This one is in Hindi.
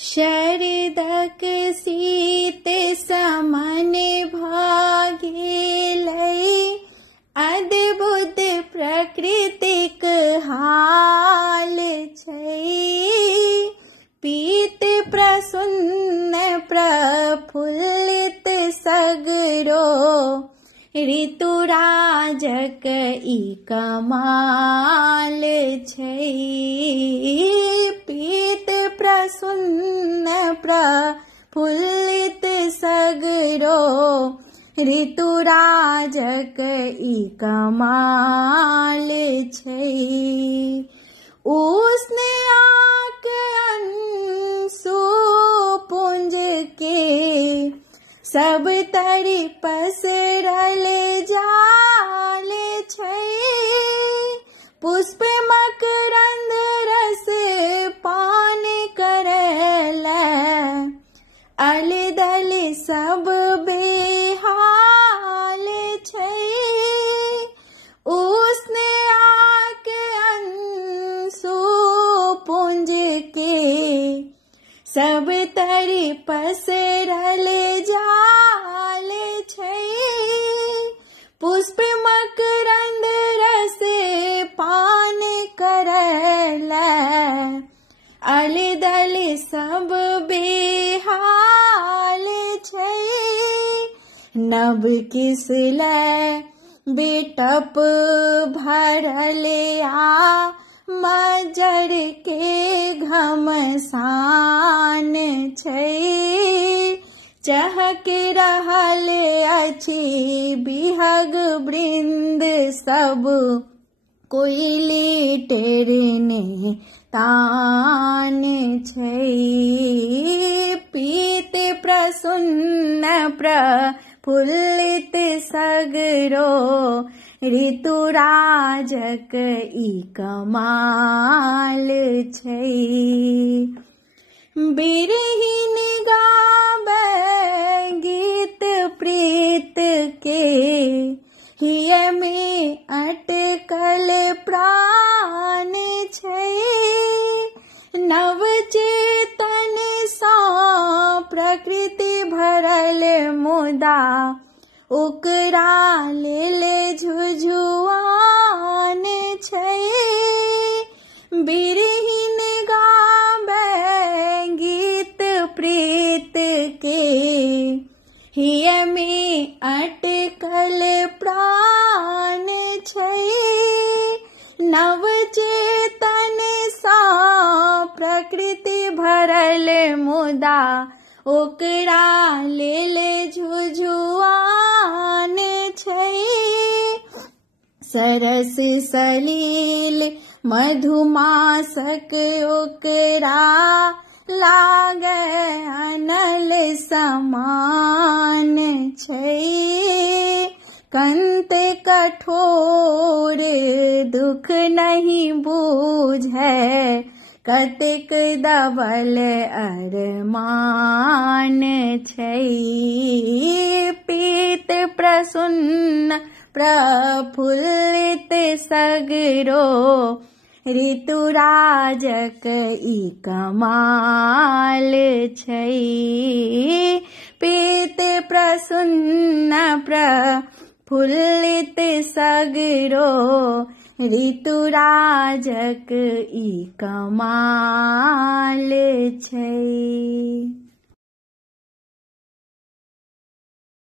शरदक शीत समन भागेलै, अद्भुत प्रकृतिक हाल छै। पीत प्रसन्न प्रफुल्लित सगरो, ऋतुराजक ई कमाल छै। पीत प्रसन्न प्रफुल्लित सगरो, ऋतुराजक ई कमाल छै। उष्ण आक अंशु पुंज के, सब तरि पसरल जाल छै। पुष्प मकरंद रस पान करैलै, अलदल सब बेहाल छै। उष्ण आक अंशु पुंज के, सब तरि पसरल जाल छै। पुष्प मकरंद रस पान करैलै, अलदल सब बेहाल छै। नभ किसलै बेटप भरल आ, मज्जर के घमसान छै। चहक रहल अछि बिहग वृंद सब, कोइली टेरने तान छै। पीत प्रसन्न प्रफुल्लित सगरो, ऋतुराजक ई कमाल छै। बिरहिन गाबै गीत प्रीत के, हिय में अटकल प्राण छै। नव चेतन सा प्रकृति भरल मुदा, ओकरा लेल झुझुआन छै। बिरहिन गाबै गीत प्रीत के, हिय में अटकल प्राण छै। नव चेतन सा प्रकृति भरल मुदा, ओकरा लेल झुझुआन छै। सरस सलील मधुमासक ओकरा, लागै अनल समान छै। कंत कठोर दुख नहीं बूझै, कतेक दबल अरमान छै। पीत प्रसन्न प्रफुल्लित सगरो, ऋतुराजक ई कमाल छै। पीत प्रसन्न प्रफुल्लित सगरो, ऋतुराजक ई कमाल छै।